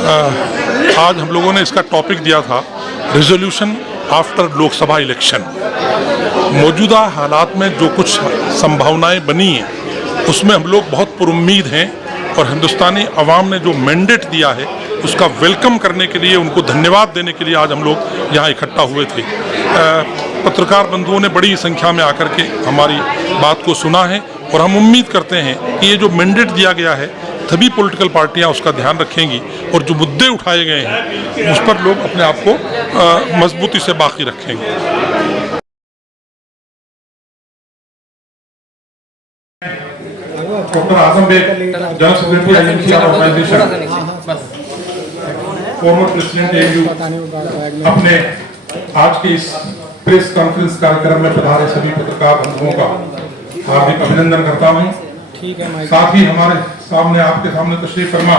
आज हम लोगों ने इसका टॉपिक दिया था रिजोल्यूशन आफ्टर लोकसभा इलेक्शन। मौजूदा हालात में जो कुछ संभावनाएं बनी हैं उसमें हम लोग बहुत पुरुम्मीद हैं और हिंदुस्तानी अवाम ने जो मैंडेट दिया है उसका वेलकम करने के लिए, उनको धन्यवाद देने के लिए आज हम लोग यहाँ इकट्ठा हुए थे। पत्रकार बंधुओं ने बड़ी संख्या में आकर के हमारी बात को सुना है और हम उम्मीद करते हैं कि ये जो मैंडेट दिया गया है सभी पॉलिटिकल पार्टियां उसका ध्यान रखेंगी और जो मुद्दे उठाए गए हैं उस पर लोग अपने आप को मजबूती से बाकी रखेंगे। Doctor Azam Baig, general secretary agency organisation, former president AU, अपने आज के इस प्रेस कॉन्फ्रेंस कार्यक्रम में पधारे सभी पत्रकार बंधुओं का हार्दिक अभिनंदन करता हूं। साथ ही हमारे सामने, आपके सामने तशरीफ फरमा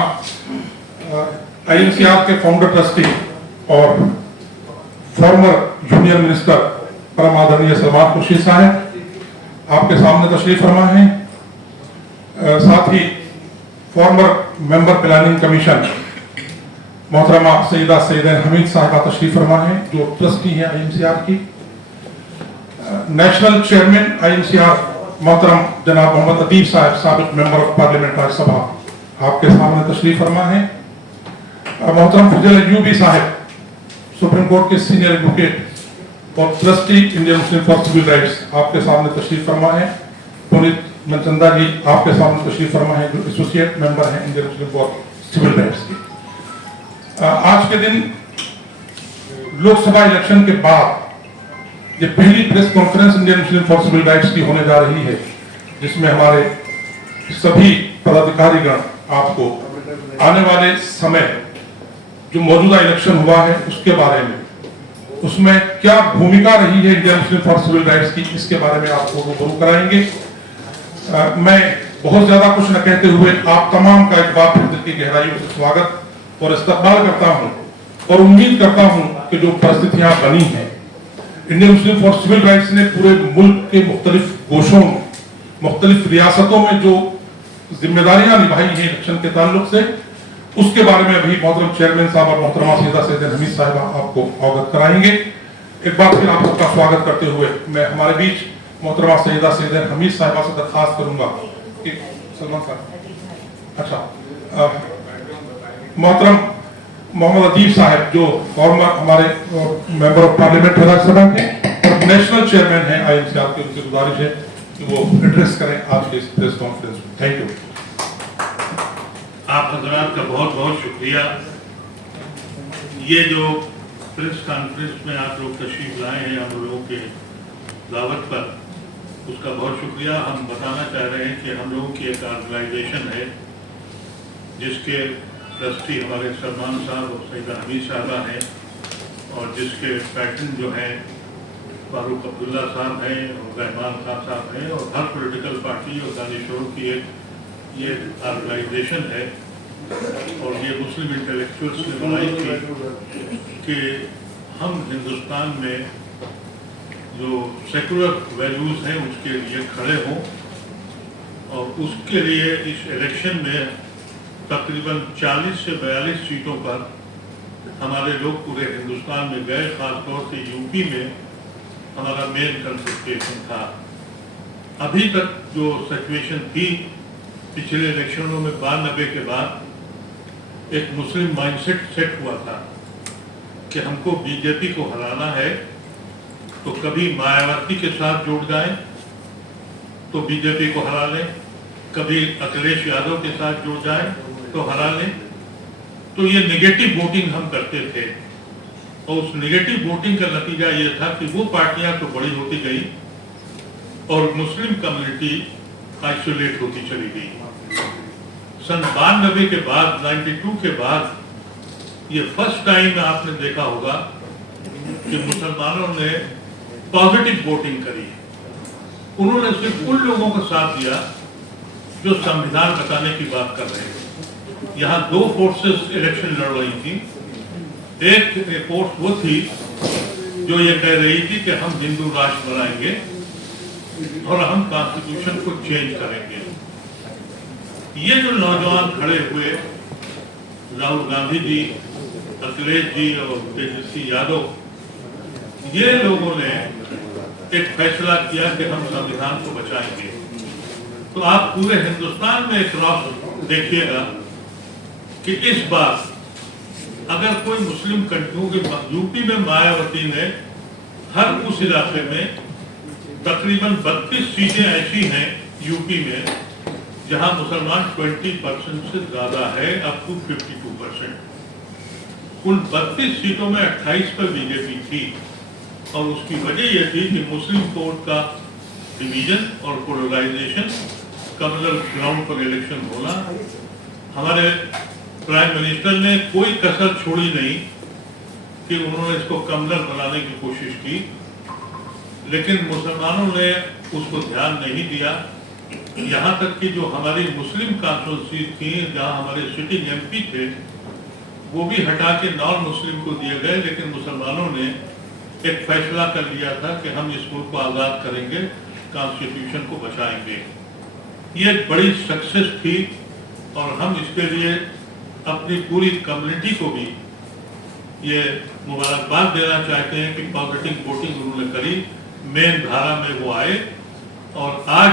आईएनसीआर के फाउंडर ट्रस्टी और फॉर्मर यूनियन मिनिस्टर परम आदरणीय सलमान खुर्शीद साहब आपके सामने तशरीफ फरमा है। साथ ही फॉर्मर मेंबर प्लानिंग कमीशन मोहतरमा सईदा सईदैन हमीद साहिबा तशरीफ फरमा है, जो ट्रस्टी हैं आईएनसीआर की। नेशनल चेयरमैन आईएनसीआर मोहतरम जनाब मोहम्मद अदीब साहब, साबिक मेंबर ऑफ पार्लियामेंट राज्यसभा, आपके सामने तशरीफ फरमा है। मोहतरम फजल अयूबी साहब, सुप्रीम कोर्ट के सीनियर एडवोकेट और trustee Indian Muslim for civil rights, आपके सामने तशरीफ फरमा है। पुनीत मनचंदा जी आपके सामने तशरीफ फरमा है, जो एसोसिएट मेंबर हैं Indian Muslim for civil rights की। आज के दिन लोकसभा इलेक्शन के बाद ये पहली press conference Indian Muslim for civil rights की होने जा रही है, जिसमें हमारे सभी पदाधिकारीगण आपको आने वाले समय जो मौजूदा इलेक्शन हुआ है उसके बारे में, उसमें क्या भूमिका रही है Indian Muslim for civil rights की, इसके बारे में आपको रूबरू कराएंगे। मैं बहुत ज्यादा कुछ न कहते हुए आप तमाम का एक बार फिर दिल की गहराइयों से स्वागत और इस्तकबाल करता हूं और उम्मीद करता हूं कि जो परिस्थितियां बनी हैं, Indian Muslim for civil rights ने पूरे मुल्क के मुख्तलिफ गोशों में, मुख्तलिफ रियासतों में जो जिम्मेदारियां निभाई हैं इलेक्शन के ताल्लुक से, उसके बारे में अभी मोहतरम चेयरमैन साहब और मोहतरमा सईदा सईदैन हमीद साहिबा आपको अवगत कराएंगे। एक बार फिर आप सबका स्वागत करते हुए मैं हमारे बीच मोहतरमा सईदा सईदैन हमीद साहिबा से दरखास्त करूंगा कि सलमान साहब, अच्छा, मोहतरम मोहम्मद अदीब साहब जो फॉर्मर हमारे मेंबर ऑफ पार्लियामेंट राज्यसभा के और नेशनल चेयरमैन हैं आईएनसीआर के, उनसे गुजारिश है कि वो एड्रेस करें आज के इस प्रेस कॉन्फ्रेंस में। Thank you. आप हजरात का बहुत बहुत शुक्रिया। ये जो प्रेस कॉन्फ्रेंस में आप लोग तशरीफ लाए हैं हम लोगों के दावत पर, उसका बहुत शुक्रिया। हम बताना चाह रहे हैं कि हम लोगों की एक ऑर्गेनाइजेशन है जिसके ट्रस्टी हमारे सलमान साहब और सईदा हमीद साहबा हैं और जिसके पैटर्न जो हैं फारूक अब्दुल्ला साहब हैं और रहमान खान साहब हैं और हर पॉलिटिकल पार्टी और दानिशोर की एक ये ऑर्गेनाइजेशन है और ये मुस्लिम इंटेलेक्चुअल्स ने बनाई थी कि हम हिंदुस्तान में जो सेकुलर वैल्यूज़ हैं उसके लिए खड़े हों और उसके लिए इस इलेक्शन में तकरीबन 40 से 42 सीटों पर हमारे लोग पूरे हिंदुस्तान में गए। खासतौर से यूपी में हमारा मेन कंसंट्रेशन था। अभी तक जो सिचुएशन थी पिछले इलेक्शनों में 92 के बाद एक मुस्लिम माइंडसेट सेट हुआ था कि हमको बीजेपी को हराना है तो कभी मायावती के साथ जुड़ जाएं तो बीजेपी को हरा लें, कभी अखिलेश यादव के साथ जुड़ जाएं तो हरा लें। तो ये नेगेटिव वोटिंग हम करते थे और उस नेगेटिव वोटिंग का नतीजा ये था कि वो पार्टियां तो बड़ी होती गई और मुस्लिम कम्युनिटी आइसोलेट होती चली गई। सन 92 के बाद, 92 के बाद ये फर्स्ट टाइम आपने देखा होगा कि मुसलमानों ने पॉजिटिव वोटिंग करी। उन्होंने सिर्फ उन लोगों का साथ दिया जो संविधान बताने की बात कर रहे हैं। यहाँ दो फोर्सेस इलेक्शन लड़ रही थी। एक फोर्स वो थी जो ये कह रही थी कि हम हिंदू राष्ट्र बनाएंगे और हम कॉन्स्टिट्यूशन को चेंज करेंगे। ये जो नौजवान खड़े हुए राहुल गांधी जी, अखिलेश जी और तेजस्वी यादव, ये लोगों ने एक फैसला किया कि हम संविधान को बचाएंगे। तो आप पूरे हिंदुस्तान में एक रौब देखिएगा कि इस बार अगर कोई मुस्लिम कंट्रियों के, यूपी में मायावती ने हर उस इलाके में तकरीबन 32 सीटें ऐसी हैं यूपी में जहां मुसलमान 20% से ज्यादा है, अप टू 52%। उन 32 सीटों में 28 पर बीजेपी थी और उसकी वजह यह थी कि मुस्लिम कोर्ट का डिवीजन और पोलराइजेशन, कम्युनल ग्राउंड पर इलेक्शन होना, हमारे प्राइम मिनिस्टर ने कोई कसर छोड़ी नहीं कि उन्होंने इसको कम्युनल बनाने की कोशिश की, लेकिन मुसलमानों ने उसको ध्यान नहीं दिया। यहाँ तक कि जो हमारी मुस्लिम काउंसिल थी, जहाँ हमारे सिटिंग एमपी थे, वो भी हटा के नॉन मुस्लिम को दिए गए, लेकिन मुसलमानों ने एक फैसला कर लिया था कि हम इस मुल्क को आज़ाद करेंगे, कॉन्स्टिट्यूशन को बचाएंगे। ये एक बड़ी सक्सेस थी और हम इसके लिए अपनी पूरी कम्युनिटी को भी ये मुबारकबाद देना चाहते हैं कि पॉजिटिव वोटिंग उन्होंने करी, मेन धारा में वो आए और आज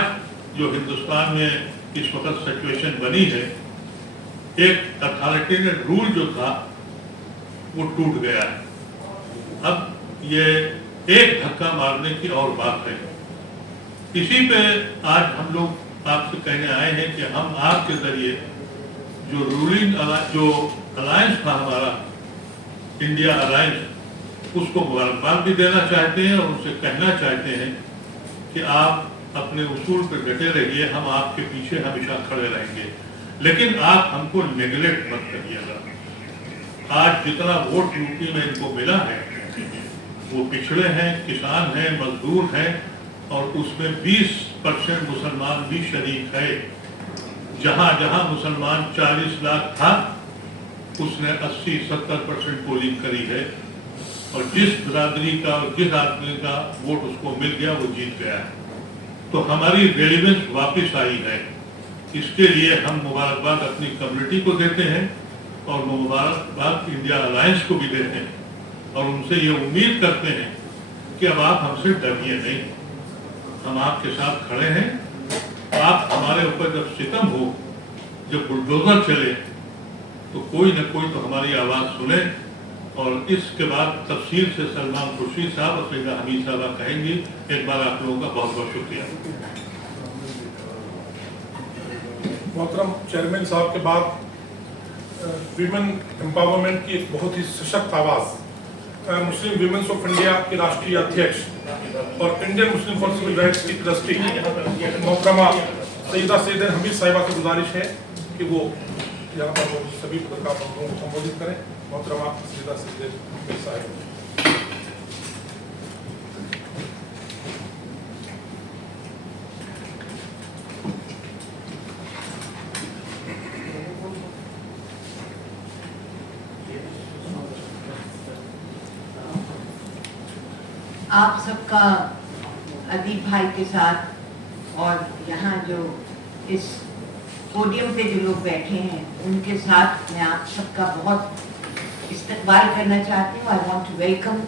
जो हिंदुस्तान में इस वक्त सिचुएशन बनी है, एक अथॉरिटेरियन रूल जो था वो टूट गया है। अब ये एक धक्का मारने की और बात है। इसी पे आज हम लोग आपसे कहने आए हैं कि हम आपके जरिए जो रूलिंग जो अलायंस था हमारा, इंडिया अलायंस, उसको मुबारकबाद भी देना चाहते हैं और उनसे कहना चाहते हैं कि आप अपने उसूल पर डटे रहिए, हम आपके पीछे हमेशा खड़े रहेंगे, लेकिन आप हमको नेगलेक्ट मत करिएगा। आज जितना वोट यूपी में इनको मिला है वो पिछड़े हैं, किसान हैं, मजदूर हैं और उसमें 20% मुसलमान भी शरीक है। जहां जहां मुसलमान 40 लाख था उसने 80-70% पोलिंग करी है और जिस बिरादरी का और जिस आदमी का वोट उसको मिल गया वो जीत गया है। तो हमारी रेलिवेंस वापस आई है। इसके लिए हम मुबारकबाद अपनी कम्युनिटी को देते हैं और मुबारकबाद इंडिया अलायंस को भी देते हैं और उनसे ये उम्मीद करते हैं कि अब आप हमसे डरिए नहीं, हम आपके साथ खड़े हैं। आप हमारे ऊपर जब सितम हो, जब बुलडोजर चले, तो कोई न कोई तो हमारी आवाज़ सुने। और इसके बाद तफसील से सलमान खुर्शीद साहब और सैयदा हमीद साहब कहेंगी। एक बार आप लोगों का बहुत बहुत शुक्रिया। मोहतरम चेयरमैन साहब के बाद विमेन एम्पावरमेंट की एक बहुत ही सशक्त आवाज़ मुस्लिम विमेंस ऑफ इंडिया की राष्ट्रीय अध्यक्ष और Indian Muslim for civil rights की ट्रस्टी मोहतरमा सैयदा सैयद हमीद साहिबा से गुजारिश है कि वो यहाँ पर सभी पत्रकारों को संबोधित करें। मोहतरमा सैयदा सैयद हमीद साहिबा। आप सबका अदीब भाई के साथ और यहाँ जो इस पोडियम पे जो लोग बैठे हैं उनके साथ मैं आप सबका बहुत इस्तकबाल करना चाहती हूँ। I want to welcome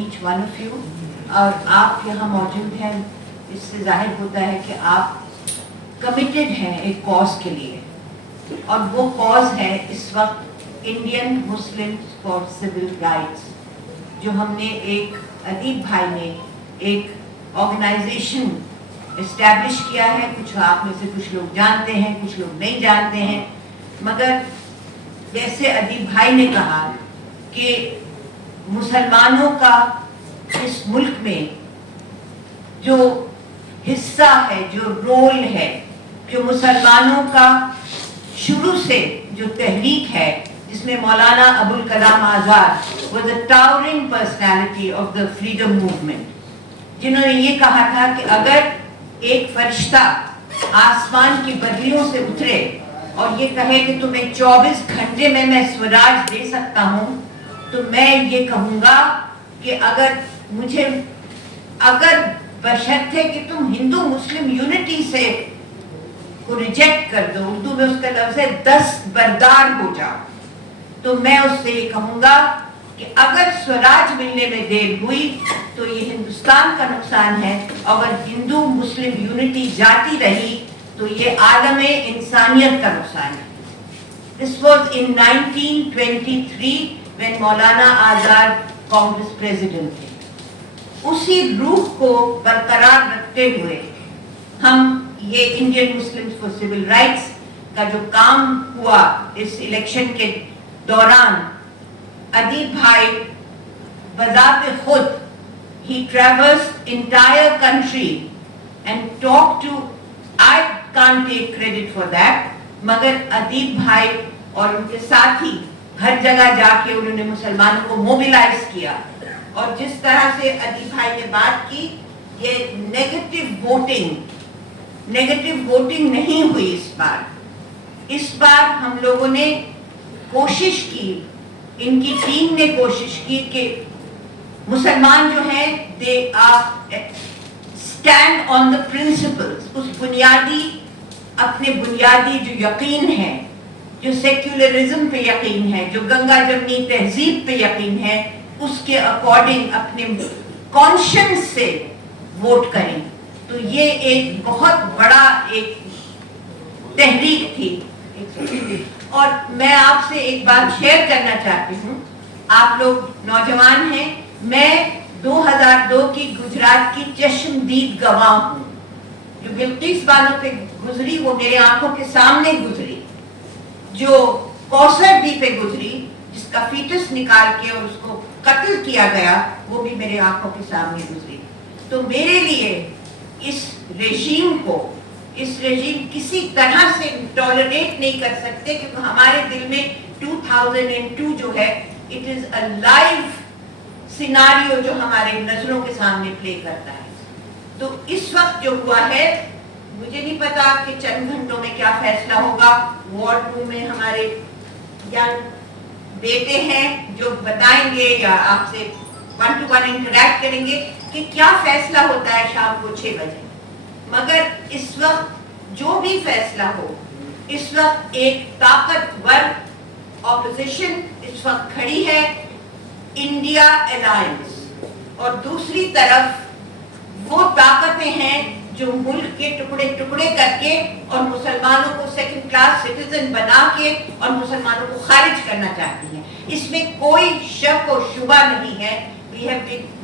each one of you. और आप यहाँ मौजूद हैं, इससे जाहिर होता है कि आप कमिटेड हैं एक कॉज के लिए और वो कॉज है इस वक्त Indian Muslims for civil rights, जो हमने एक अदीब भाई ने एक ऑर्गेनाइजेशन इस्टेब्लिश किया है। कुछ आप में से कुछ लोग जानते हैं, कुछ लोग नहीं जानते हैं, मगर जैसे अदीब भाई ने कहा कि मुसलमानों का इस मुल्क में जो हिस्सा है, जो रोल है, जो मुसलमानों का शुरू से जो तहरीक है, जिसमें Maulana Abul Kalam Azad was a towering personality of the freedom movement, जिन्होंने ये कहा था कि अगर एक फरिश्ता आसमान की बदलियों से उतरे और ये कहे कि तुम्हें 24 घंटे में मैं स्वराज दे सकता हूँ, तो मैं ये कहूँगा कि अगर बशर्ते कि तुम हिंदू मुस्लिम यूनिटी से को रिजेक्ट कर दो, उर्दू में उसका लफ्ज़ है दस्तबरदार हो जाओ, تو میں اس سے یہ کہوں گا کہ اگر سوراج ملنے میں دیر ہوئی تو یہ ہندوستان کا نقصان ہے، اگر ہندو مسلم یونٹی جاتی رہی تو یہ عالم انسانیت کا نقصان ہے۔ This was in 1923 when Maulana Azad Congress president تھے۔ اسی روح کو برقرار رکھتے ہوئے ہم یہ Indian Muslims for civil rights کا جو کام ہوا اس الیکشن کے دوران، ادیب بھائی بذات خود he traversed entire country and talked to, I can't take credit for that، مگر ادیب بھائی اور ان کے ساتھی ہر جگہ جا کے انہوں نے مسلمانوں کو موبیلائز کیا، اور جس طرح سے ادیب بھائی نے بات کی، یہ نیگیٹو ووٹنگ نہیں ہوئی اس بار ہم لوگوں نے کوشش کی، ان کی ٹیم نے کوشش کی کہ مسلمان جو ہیں they are stand on the principles, اس اپنے بنیادی جو یقین ہے، جو سیکولرزم پہ یقین ہے، جو گنگا جمنی تہذیب پہ یقین ہے، اس کے اکارڈنگ اپنے کانشنس سے ووٹ کریں۔ تو یہ ایک بہت بڑا ایک تحریک تھی۔ اور میں آپ سے ایک بات شیئر کرنا چاہتی ہوں، آپ لوگ نوجوان ہیں، میں 2002 کی گجرات کی چشمدید گواہ ہوں۔ جو بلقیس بانو پہ گزری وہ میرے آنکھوں کے سامنے گزری، جو کوثر دی پہ گزری جس کا فیٹس نکال کے اور اس کو قتل کیا گیا وہ بھی میرے آنکھوں کے سامنے گزری۔ تو میرے لیے اس رژیم کسی طرح سے ٹالریٹ نہیں کر سکتے، کیونکہ ہمارے دل میں 2002 جو ہے it is a live scenario جو ہمارے نظروں کے سامنے پلے کرتا ہے۔ تو اس وقت جو ہوا ہے مجھے نہیں پتا کہ چند گھنٹوں میں کیا فیصلہ ہوگا۔ وارڈ روم میں ہمارے ینگ بیٹے ہیں جو بتائیں گے یا آپ سے 1 to 1 انٹریکٹ کریں گے کہ کیا فیصلہ ہوتا ہے شام کو 6 بجے۔ مگر اس وقت جو بھی فیصلہ ہو، اس وقت ایک طاقتور اپوزیشن اس وقت کھڑی ہے، انڈیا الائنس، اور دوسری طرف وہ طاقتیں ہیں جو ملک کے ٹکڑے ٹکڑے کر کے اور مسلمانوں کو سیکنڈ کلاس سٹیزن بنا کے اور مسلمانوں کو خارج کرنا چاہتی ہیں۔ اس میں کوئی شک و شبہ نہیں ہے۔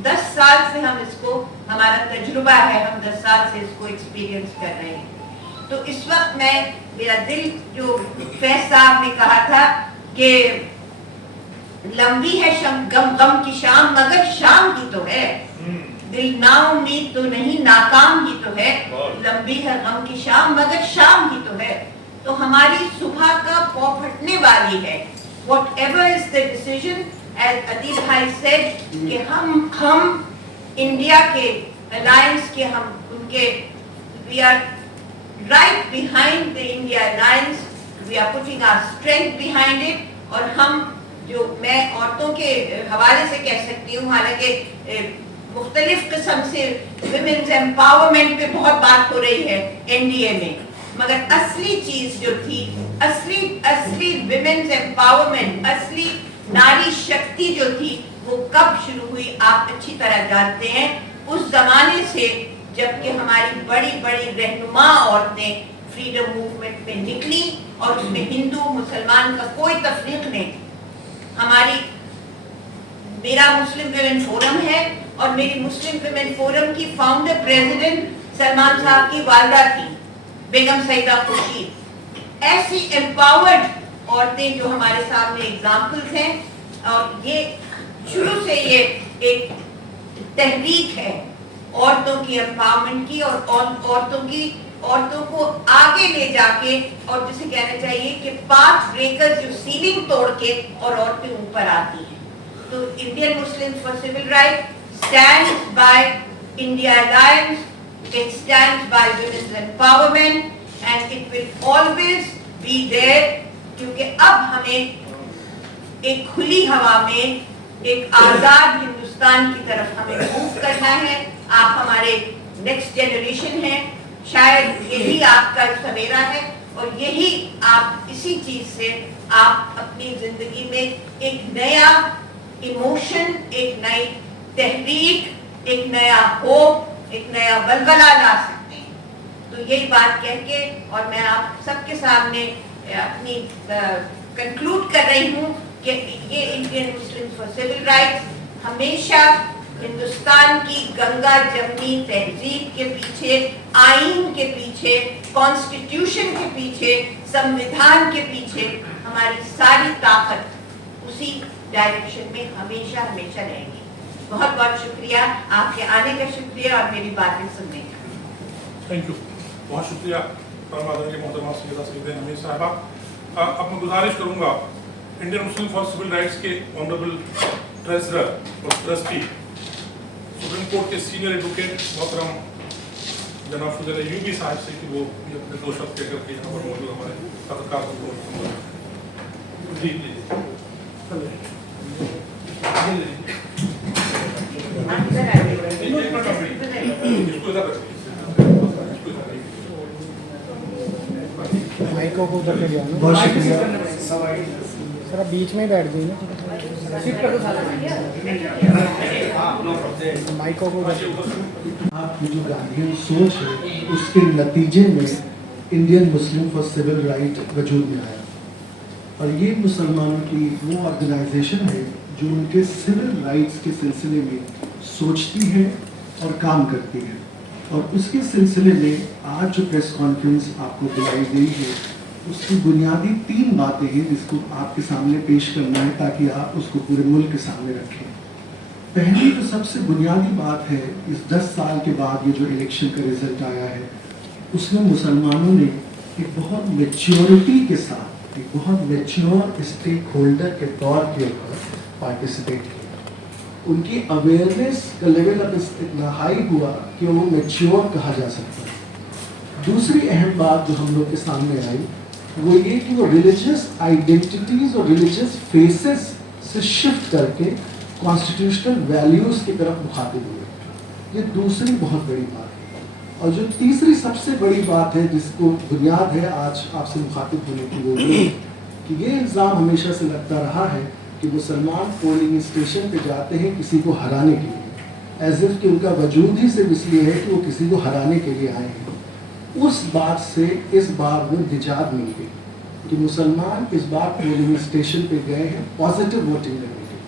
10 سال سے ہم اس کو، ہمارا تجربہ ہے، ہم 10 سال سے اس کو ایکسپیرینس کر رہے ہیں۔ تو اس وقت میرا دل، جو فیض صاحب نے کہا تھا کہ لمبی ہے غم کی شام مگر شام ہی تو ہے، دل نا امید تو نہیں ناکام ہی تو ہے، لمبی ہے غم کی شام مگر شام ہی تو ہے۔ تو ہماری صبح کا پاؤ پھٹنے والی ہے۔ Whatever is the decision, as Adib bhai said, کہ ہم انڈیا کے الائنس کے، ہم ان کے we are right behind the India alliance, we are putting our strength behind it، اور ہم جو میں عورتوں کے حوالے سے کہہ سکتی ہوں، حالانکہ مختلف قسم سے ویمنز ایمپاورمنٹ پہ بہت بات ہو رہی ہے این ڈی اے میں، مگر اصلی چیز جو تھی، اصلی ویمنز ایمپاورمنٹ، اصلی ناری شکتی جو تھی وہ کب شروع ہوئی آپ اچھی طرح جانتے ہیں۔ اس زمانے سے جب کہ ہماری بڑی بڑی رہنما عورتیں فریڈم موومنٹ میں نکلی، اور اس میں ہندو مسلمان کا کوئی تفریق نہیں تھی۔ میرا مسلم ویمن فورم ہے، اور میری مسلم ویمن فورم کی فاؤنڈر پریزیڈنٹ سلمان صاحب کی والدہ تھی، بیگم سیدہ خورشید۔ ایسی امپاورڈ عورتیں جو ہمارے سامنے ایگزامپلز ہیں، اور یہ شروع سے یہ ایک تحریک ہے عورتوں کی امپاورمنٹ کی، اور عورتوں کو آگے لے جا کے، اور جسے کہنا چاہیے کہ پاتھ بریکر جو سیلنگ توڑ کے اور عورتیں اوپر آتی ہیں۔ تو Indian Muslim for civil right stands by India Alliance, it stands by women's empowerment, and it will always be there، کیونکہ اب ہمیں ایک کھلی ہوا میں ایک آزاد ہندوستان کی طرف ہمیں موو کرنا ہے۔ آپ ہمارے نیکسٹ جنریشن ہیں، شاید یہی آپ کا سویرا ہے، اور یہی آپ اسی چیز سے आप अपनी जिंदगी में एक नया इमोशन, एक नई तहरीक, एक नया होप, एक नया बलबला ला सकते हैं। तो यही बात कह के और मैं आप सबके सामने अपनी कंक्लूड कर रही हूँ कि ये Indian Muslim for civil rights हमेशा हिंदुस्तान की गंगा जमनी तहजीब के पीछे, आईन के पीछे, कॉन्स्टिट्यूशन के पीछे, संविधान के पीछे हमारी सारी ताकत उसी डायरेक्शन में हमेशा हमेशा रहेगी। बहुत बहुत शुक्रिया, आपके आने का शुक्रिया और मेरी बातें सुनने का। थैंक यू, बहुत शुक्रिया आदरणीय मोहतरमा सैयदा सईदा नमीर साहिबा। अब मैं गुजारिश करूंगा Indian Muslim for civil rights के ऑनरेबल ट्रेजरर और ट्रस्टी सुप्रीम कोर्ट के सीनियर एडवोकेट मोहतरम जनाब फजल अय्यूबी साहब से कि वो भी अपने दो शब्द कहकर के यहाँ पर मौजूद हमारे पत्रकार को जी जी माइक को उधर के गया ना। बहुत शुक्रिया सर, आप बीच में ही बैठ गई ना। माइक को उधर। आपकी जो गांधीयन सोच है उसके नतीजे में Indian Muslim for civil right वजूद में आया, और ये मुसलमानों की वो ऑर्गेनाइजेशन है जो उनके सिविल राइट्स के सिलसिले में सोचती है और काम करती है। और उसके सिलसिले में आज जो प्रेस कॉन्फ्रेंस आपको बुलाई गई है उसकी बुनियादी 3 बातें हैं जिसको आपके सामने पेश करना है ताकि आप उसको पूरे मुल्क के सामने रखें। पहली जो सबसे बुनियादी बात है, इस 10 साल के बाद ये जो इलेक्शन का रिजल्ट आया है उसमें मुसलमानों ने एक बहुत मैच्योरिटी के साथ, एक बहुत मैच्योर स्टेक होल्डर के तौर के ऊपर पार्टिसिपेट किया। उनकी अवेयरनेस का लेवल अब इतना हाई हुआ कि वो मैच्योर कहा जा सकता है। दूसरी अहम बात जो हम लोग के सामने आई वो ये कि वो रिलीजियस आइडेंटिटीज और रिलीजियस फेसेस से शिफ्ट करके कॉन्स्टिट्यूशनल वैल्यूज की तरफ मुखातिब हुए। ये दूसरी बहुत बड़ी बात है। और जो तीसरी सबसे बड़ी बात है जिसको बुनियाद है आज आपसे मुखातिब होने की, वो ये कि ये इल्ज़ाम हमेशा से लगता रहा है कि मुसलमान पोलिंग स्टेशन पे जाते हैं किसी को हराने के लिए, एज इफ कि उनका वजूद ही सिर्फ इसलिए है कि वो किसी को हराने के लिए आए हैं। उस बात से इस बार वो निजात मिल गई कि मुसलमान इस बार पोलिंग स्टेशन पे गए हैं पॉजिटिव वोटिंग करने के लिए।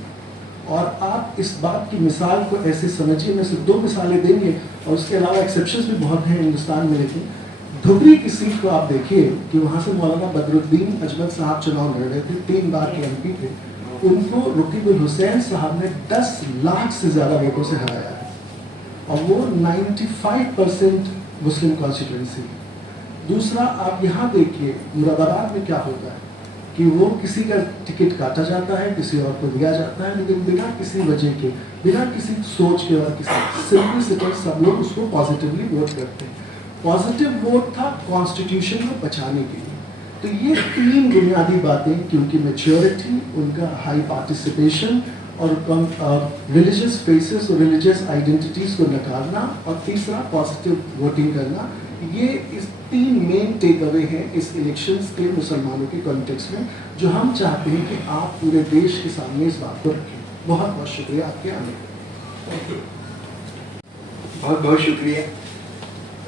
और आप इस बात की मिसाल को ऐसे समझिए, मैं सिर्फ 2 मिसालें देंगे और उसके अलावा एक्सेप्शंस भी बहुत हैं हिंदुस्तान में। लेकिन धुबरी की सीट को आप देखिए कि वहाँ से मौलाना बदरुद्दीन अजमल साहब चुनाव लड़ रहे थे, 3 बार के MP थे। उनको रकीबुल हुसैन साहब ने 10 लाख से ज़्यादा वोटों से हराया है और वो 95% मुस्लिम कॉन्स्टिट्यूंसी। दूसरा, आप यहाँ देखिए मुरादाबाद में क्या होता है कि वो किसी का टिकट काटा जाता है, किसी और को दिया जाता है, लेकिन बिना किसी वजह के, बिना किसी सोच के और किसी सिंपलिसिटी सब लोग उसको पॉजिटिवली वोट करते हैं। पॉजिटिव वोट था कॉन्स्टिट्यूशन को बचाने के लिए। तो ये 3 बुनियादी बातें कि उनकी मैच्योरिटी, उनका हाई पार्टिसिपेशन और रिलीजियस फेसेस और रिलीजियस आइडेंटिटीज़ को नकारना, और तीसरा पॉजिटिव वोटिंग करना, ये इस 3 मेन टेक अवे हैं इस इलेक्शंस के मुसलमानों के कॉन्टेक्स्ट में, जो हम चाहते हैं कि आप पूरे देश के सामने इस बात को रखें। बहुत बहुत शुक्रिया आपके आने का। बहुत बहुत शुक्रिया।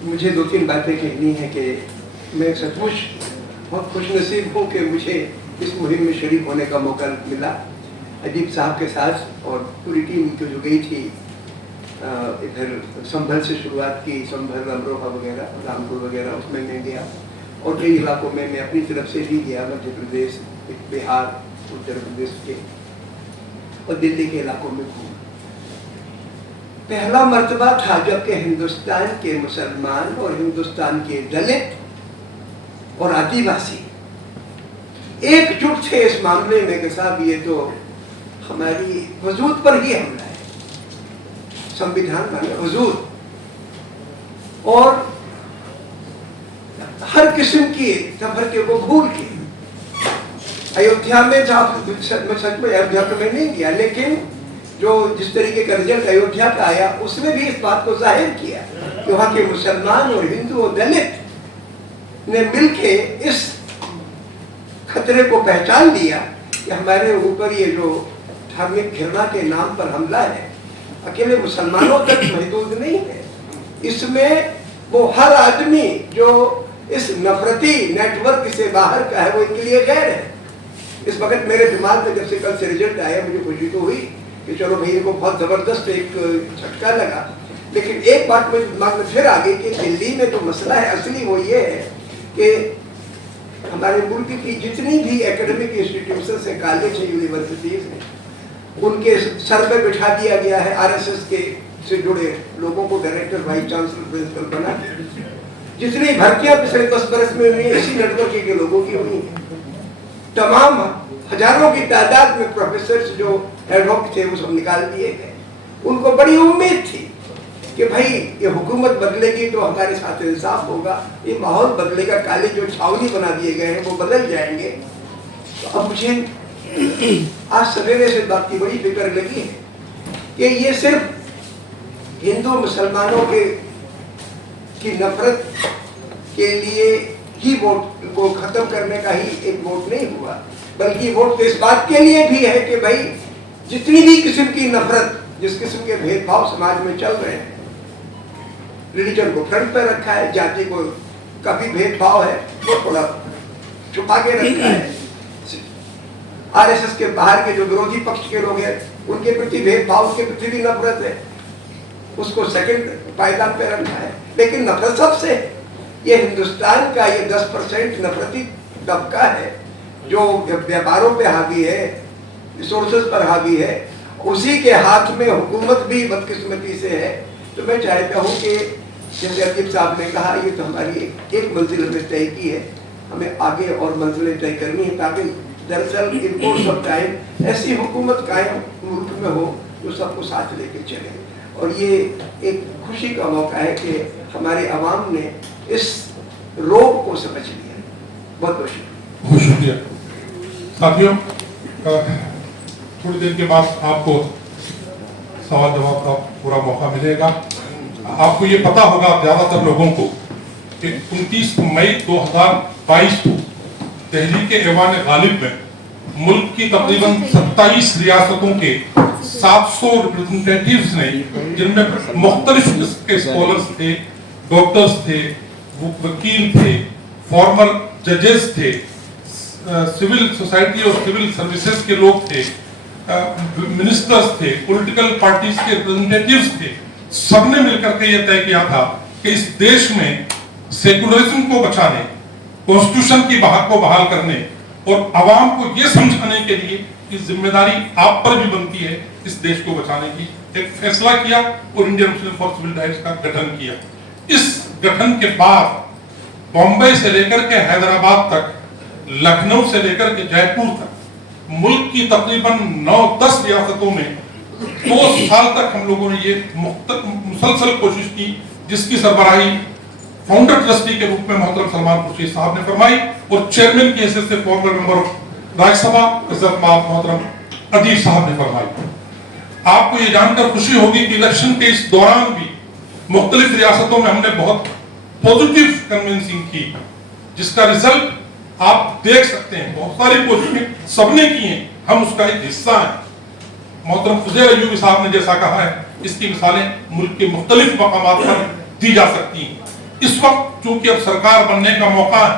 मुझे 2-3 बातें कहनी है कि मैं सचमुच बहुत खुशनसीब हूँ कि मुझे इस मुहिम में शरीक होने का मौका मिला अदीब साहब के साथ, और पूरी टीम जो गई थी इधर संभल से शुरुआत की, संभल, अमरोहा वगैरह, रामपुर वगैरह, उसमें मैं गया और कई इलाकों में मैं अपनी तरफ से भी गया, मध्य प्रदेश, बिहार, उत्तर प्रदेश के और दिल्ली के इलाकों में घूमा। पहला मर्तबा था जबकि हिंदुस्तान के मुसलमान और हिंदुस्तान के दलित और आदिवासी एकजुट थे इस मामले में कि साहब ये तो हमारी वजूद पर ही हमला है। संविधान माने वजूद, और हर किस्म की सफर के वो भूल के अयोध्या में सच में अयोध्या में मैं नहीं गया, लेकिन जो जिस तरीके का रिजल्ट अयोध्या का आया उसमें भी इस बात को जाहिर किया कि वहाँ के मुसलमान और हिंदू और दलित ने मिलके इस खतरे को पहचान लिया कि हमारे ऊपर ये जो धार्मिक घृणा के नाम पर हमला है अकेले मुसलमानों तक महदूद नहीं है, इसमें वो हर आदमी जो इस नफरती नेटवर्क से बाहर का है वो इनके लिए गैर है। इस वक्त मेरे दिमाग में जब से कल से रिजल्ट आया मुझे खुशी तो हुई कि चलो भाई इनको बहुत जबरदस्त एक झटका लगा, लेकिन एक बात मेरे दिमाग में फिर आ गई कि दिल्ली में जो मसला है असली वो ये है कि हमारे मुल्क की जितनी भी एकेडमिक इंस्टीट्यूशन है, कॉलेज है, यूनिवर्सिटीज हैं, उनके सर पे बिठा दिया गया है आरएसएस के से जुड़े लोगों को डायरेक्टर, वाइस चांसलर, प्रिंसिपल बना के। जितनी भर्तियां पिछले 10 बरस में हुई इसी नेटवर्क के लोगों की हुई है। तमाम हजारों की तादाद में प्रोफेसर जो एडहॉक थे वो सब निकाल दिए गए। उनको बड़ी उम्मीद थी कि भाई ये हुकूमत बदलेगी तो हमारे साथ इंसाफ होगा, ये माहौल बदलेगा, काले जो छावनी बना दिए गए हैं वो बदल जाएंगे। तो अब मुझे आज सवेरे से बात की बड़ी फिक्र लगी है कि ये सिर्फ हिंदू मुसलमानों की नफरत के लिए ही वोट को खत्म करने का ही एक वोट नहीं हुआ, बल्कि वोट तो इस बात के लिए भी है कि भाई जितनी भी किस्म की नफरत, जिस किस्म के भेदभाव समाज में चल रहे हैं, रिलीजन को फ्रंट पर रखा है, जाति को का भी भेदभाव है वो थोड़ा छुपा के रखा है, आरएसएस के बाहर के जो विरोधी पक्ष के लोग हैं उनके प्रति भेदभाव, उसके प्रति भी नफरत है, उसको सेकंड पायदान पे रखा है। लेकिन नफरत सबसे, ये हिंदुस्तान का ये 10% नफरती तबका है जो व्यापारों पे हावी है, रिसोर्सेज पर हावी है, उसी के हाथ में हुकूमत भी बदकिस्मती से है। तो मैं चाहता हूँ कि जैसे अजीब साहब ने कहा, ये तो हमारी एक मंजिल हमने तय की है, हमें आगे और मंजिलें तय करनी है ताकि दरअसल इन कोर्स ऑफ टाइम ऐसी हुकूमत कायम मुल्क में हो जो सबको साथ लेके चले। और ये एक खुशी का मौका है कि हमारे अवाम ने इस रोग को समझ लिया। बहुत बहुत शुक्रिया। बहुत शुक्रिया साथियों, थोड़ी देर के बाद आपको सवाल जवाब का पूरा मौका मिलेगा। आपको ये पता होगा ज्यादातर लोगों को कि 29 मई 2022 को दिल्ली के ऐवान गालिब में मुल्क की तकरीबन 27 रियासतों के 700 रिप्रेजेंटेटिव्स ने, जिनमें मुख्तलिफ किस्म के स्कॉलर्स थे, डॉक्टर्स थे, वकील थे, फॉर्मर जजेस थे, सिविल सोसाइटी और सिविल सर्विसेज के लोग थे, मिनिस्टर्स थे, पॉलिटिकल पार्टीज के रिप्रेजेंटेटिव्स थे, सबने मिलकर के यह तय किया था कि इस देश में सेकुलरिज्म को बचाने, कॉन्स्टिट्यूशन की बहाल को बहाल करने और आवाम को यह समझाने के लिए कि जिम्मेदारी आप पर भी बनती है इस देश को बचाने की, एक फैसला किया और Indian Muslim for civil rights का गठन किया। इस गठन के बाद बॉम्बे से लेकर के हैदराबाद तक, लखनऊ से लेकर के जयपुर तक, मुल्क की तकरीबन 9-10 रियासतों में 2 साल तक हम लोगों ने ये मुसलसल कोशिश की, जिसकी सरबराही फाउंडर ट्रस्टी के रूप में मोहतरम सलमान खुर्शीद साहब ने फरमाई और चेयरमैन की हैसियत से फॉर्मर मेंबर ऑफ राज्यसभा इज्जत माब मोहतरम अदीब साहब ने फरमाई। आपको ये जानकर खुशी होगी कि इलेक्शन के इस दौरान भी मुख्तलिफ रियासतों में हमने बहुत पॉजिटिव कन्विंसिंग की, जिसका रिजल्ट आप देख सकते हैं। बहुत सारी कोशिशें सबने की हैं, हम उसका एक हिस्सा हैं। मोहतरम फुज़ैल अय्यूबी साहब ने जैसा कहा है, इसकी मिसालें मुल्क के मुख्तलिफ मकामात पर दी जा सकती हैं। इस वक्त चूंकि अब सरकार बनने का मौका है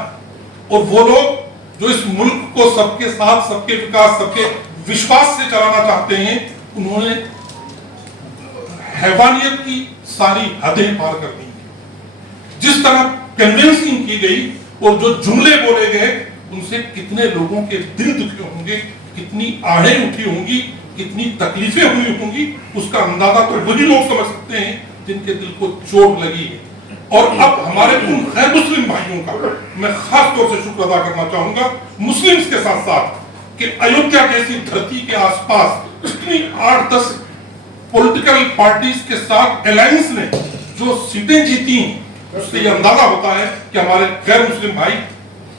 और वो लोग जो इस मुल्क को सबके साथ, सबके विकास, सबके विश्वास से चलाना चाहते हैं, उन्होंने हैवानियत की सारी हदें पार कर दी। जिस तरह कन्विंसिंग की गई और जो जुमले बोले गए, उनसे कितने लोगों के दिल दुखे होंगे, कितनी आहें उठी होंगी, कितनी तकलीफें हुई होंगी, उसका अंदाजा तो वही लोग समझ सकते हैं जिनके दिल को चोट लगी है। और अब हमारे उन गैर मुस्लिम भाइयों का मैं खास तौर से शुक्र अदा करना चाहूंगा, मुस्लिम्स के साथ साथ, कि अयोध्या जैसी धरती के आसपास इतनी 8-10 पॉलिटिकल पार्टीज के साथ अलायंस ने जो सीटें जीती, उससे ये अंदाजा होता है कि हमारे गैर मुस्लिम भाई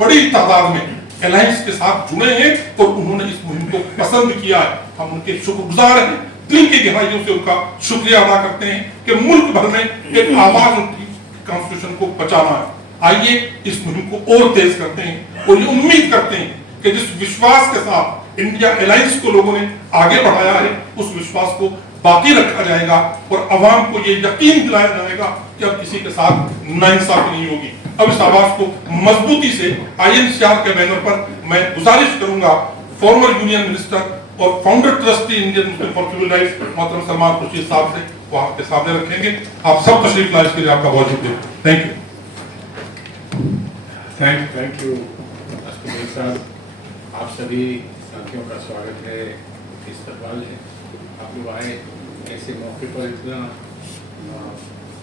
बड़ी तादाद में अलायंस के साथ जुड़े हैं और उन्होंने इस मुहिम को पसंद किया है। हम उनके शुक्रगुजार हैं, दिल की गहराइयों से उनका शुक्रिया अदा करते हैं कि मुल्क भर में एक आवाज उठी कॉन्स्टिट्यूशन को बचाना है। आइए इस मुहिम को और तेज करते हैं और ये उम्मीद करते हैं کہ جس وشواس کے ساتھ انڈیا الائنس کو لوگوں نے آگے بڑھایا ہے اس وشواس کو باقی رکھا جائے گا اور عوام کو یہ یقین دلایا جائے گا کہ اب کسی کے ساتھ ناانصافی نہیں ہوگی. اب اس آواز کو مضبوطی سے INCR کے بینر پر میں گزارش کروں گا فارمر یونین منسٹر اور founder trustee Indian Muslim for civil rights محترم سلمان خورشید صاحب سے وہ آپ کے سامنے رکھیں گے. آپ سب تشریف لائے اس کے لیے آپ کا بہت شکریہ. Thank you. Thank you Iskandar صاحب. آپ سبھی ساتھیوں کا سواگت ہے, استقبال ہے. آپ لوگ آئے ایسے موقع پر, اتنا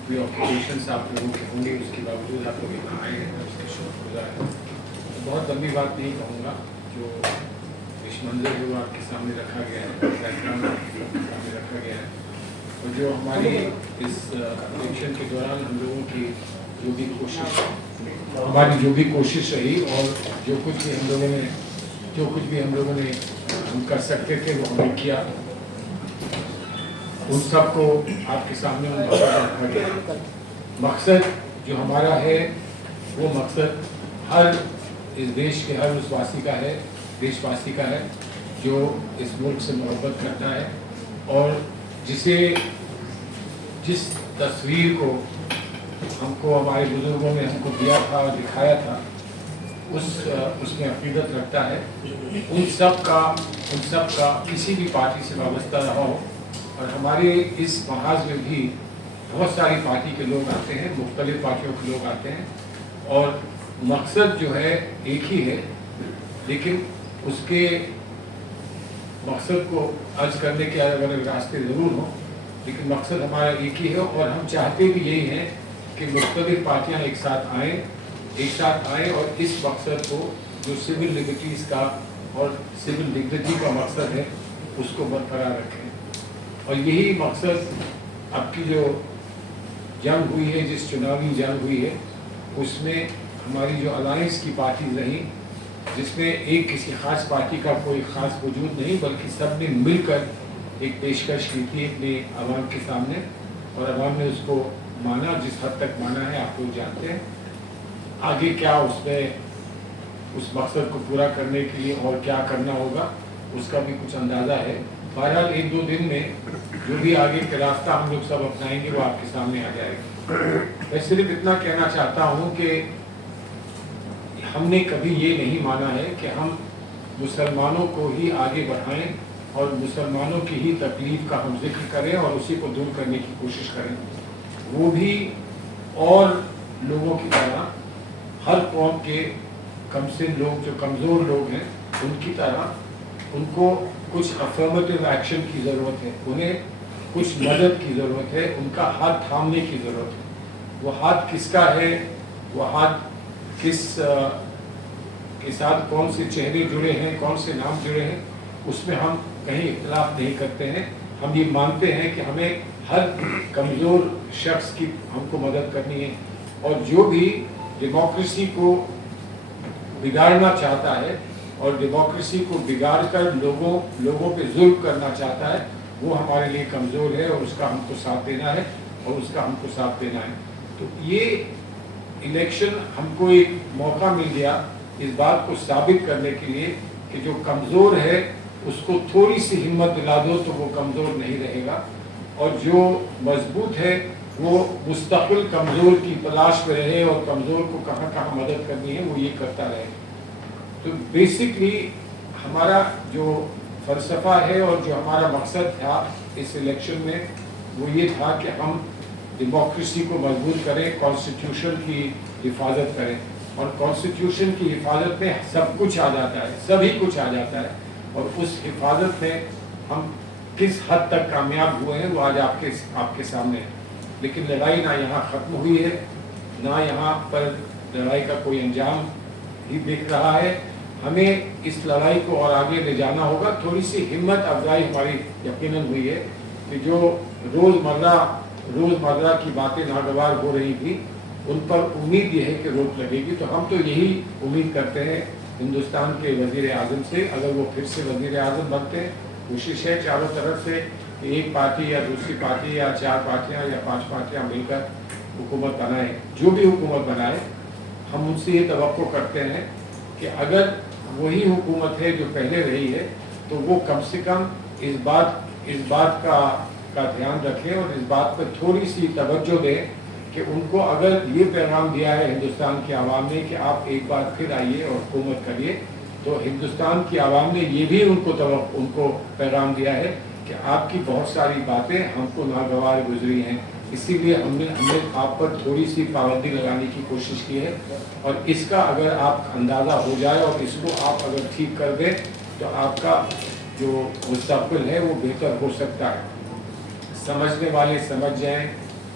پری آکوپیشنس آپ لوگوں کے ہوں گے, اس کے باوجود آپ لوگ یہاں آئے ہیں, اس سے شکر گزار ہے. بہت لمبی بات نہیں کہوں گا, جو اس منظر جو آپ کے سامنے رکھا گیا ہے, بیکگراؤنڈ آپ کے سامنے رکھا گیا ہے, اور جو ہماری اس الیکشن کے دوران ہم لوگوں کی جو بھی کوشش, ہماری جو بھی کوشش رہی اور جو کچھ بھی ہم لوگوں نے ہم کر سکتے تھے وہ ہم نے کیا, ان سب کو آپ کے سامنے رکھا گیا. مقصد جو ہمارا ہے وہ مقصد ہر اس دیش کے ہر اس واسی کا ہے, دیش واسی کا ہے جو اس ملک سے محبت کرتا ہے اور جس تصویر کو ہم کو ہمارے بزرگوں نے ہم کو دیا تھا اور دکھایا تھا اس میں عقیدت رکھتا ہے. ان سب کا کسی بھی پارٹی سے وابستہ رہا ہو, اور ہمارے اس محاذ میں بھی بہت ساری پارٹی کے لوگ آتے ہیں, مختلف پارٹیوں کے لوگ آتے ہیں, اور مقصد جو ہے ایک ہی ہے, لیکن اس کے مقصد کو عرض کرنے کے الگ الگ راستے ضرور ہوں, لیکن مقصد ہمارا ایک ہی ہے. اور ہم چاہتے بھی یہی ہیں کہ مختلف پارٹیاں ایک ساتھ آئیں اور اس مقصد کو جو سول لبرٹیز کا اور سول ڈگنیٹی کا مقصد ہے اس کو برقرار رکھیں. اور یہی مقصد اب کی جو جنگ ہوئی ہے, جس چناوی جنگ ہوئی ہے, اس میں ہماری جو الائنس کی پارٹیز رہیں, جس میں ایک کسی خاص پارٹی کا کوئی خاص وجود نہیں, بلکہ سب نے مل کر ایک پیشکش کی تھی اپنے عوام کے سامنے, اور عوام نے اس کو مانا, جس حد تک مانا ہے آپ لوگ جانتے ہیں. آگے کیا اس میں اس مقصد کو پورا کرنے کے لیے اور کیا کرنا ہوگا اس کا بھی کچھ اندازہ ہے. بہرحال ایک دو دن میں جو بھی آگے کا راستہ ہم لوگ سب اپنائیں گے وہ آپ کے سامنے آ جائے گا. میں صرف اتنا کہنا چاہتا ہوں کہ ہم نے کبھی یہ نہیں مانا ہے کہ ہم مسلمانوں کو ہی آگے بڑھائیں اور مسلمانوں کی ہی تکلیف کا ہم ذکر کریں اور اسی کو دور کرنے کی کوشش کریں. وہ بھی اور لوگوں کی طرح, ہر قوم کے کم سن لوگ جو کمزور لوگ ہیں ان کی طرح ان کو کچھ افرمیٹیو ایکشن کی ضرورت ہے, انہیں کچھ مدد کی ضرورت ہے, ان کا ہاتھ تھامنے کی ضرورت ہے. وہ ہاتھ کس کا ہے, وہ ہاتھ کس کے ساتھ کون سے چہرے جڑے ہیں, کون سے نام جڑے ہیں, اس میں ہم کہیں اختلاف نہیں کرتے ہیں. ہم یہ مانتے ہیں کہ ہمیں ہر کمزور شخص کی ہم کو مدد کرنی ہے, اور جو بھی ڈیموکریسی کو بگاڑنا چاہتا ہے اور ڈیموکریسی کو بگاڑ کر لوگوں پہ ظلم کرنا چاہتا ہے وہ ہمارے لیے کمزور ہے, اور اس کا ہم کو ساتھ دینا ہے تو یہ الیکشن ہم کو ایک موقع مل گیا اس بات کو ثابت کرنے کے لیے کہ جو کمزور ہے اس کو تھوڑی سی ہمت دلا دو تو وہ کمزور نہیں رہے گا, اور جو مضبوط ہے وہ مستقل کمزور کی تلاش میں رہے اور کمزور کو کہاں کہاں مدد کرنی ہے وہ یہ کرتا رہے. تو بیسکلی ہمارا جو فلسفہ ہے اور جو ہمارا مقصد تھا اس الیکشن میں وہ یہ تھا کہ ہم ڈیموکریسی کو مضبوط کریں, کانسٹیٹیوشن کی حفاظت کریں, اور کانسٹیٹیوشن کی حفاظت میں سب کچھ آ جاتا ہے, سبھی کچھ آ جاتا ہے, اور اس حفاظت میں ہم کس حد تک کامیاب ہوئے ہیں وہ آج آپ کے سامنے ہے. لیکن لڑائی نہ یہاں ختم ہوئی ہے, نہ یہاں پر لڑائی کا کوئی انجام ہی دکھ رہا ہے. ہمیں اس لڑائی کو اور آگے لے جانا ہوگا. تھوڑی سی ہمت افزائی ہماری یقیناً ہوئی ہے کہ جو روزمرہ کی باتیں ناگوار ہو رہی تھی ان پر امید یہ ہے کہ روک لگے گی. تو ہم تو یہی امید کرتے ہیں ہندوستان کے وزیر اعظم سے, اگر وہ پھر سے وزیر اعظم بنتے ہیں, کوشش ہے چاروں طرف سے ایک پارٹی یا دوسری پارٹی یا 4 پارٹیاں یا 5 پارٹیاں مل کر حکومت بنائیں. جو بھی حکومت بنائے ہم ان سے یہ توقع کرتے ہیں کہ اگر वही हुकूमत है जो पहले रही है, तो वो कम से कम इस बात का ध्यान रखें और इस बात पर थोड़ी सी तवज्जो दें कि उनको अगर ये पैगाम दिया है हिंदुस्तान की आवाम ने कि आप एक बार फिर आइए और हुकूमत करिए, तो हिंदुस्तान की आवाम ने ये भी उनको पैगाम दिया है कि आपकी बहुत सारी बातें हमको नागवार गुजरी हैं, इसीलिए हमने आप पर थोड़ी सी पाबंदी लगाने की कोशिश की है। और इसका अगर आप अंदाज़ा हो जाए और इसको आप अगर ठीक कर दें तो आपका जो मुस्तक़बिल है वो बेहतर हो सकता है। समझने वाले समझ जाएं,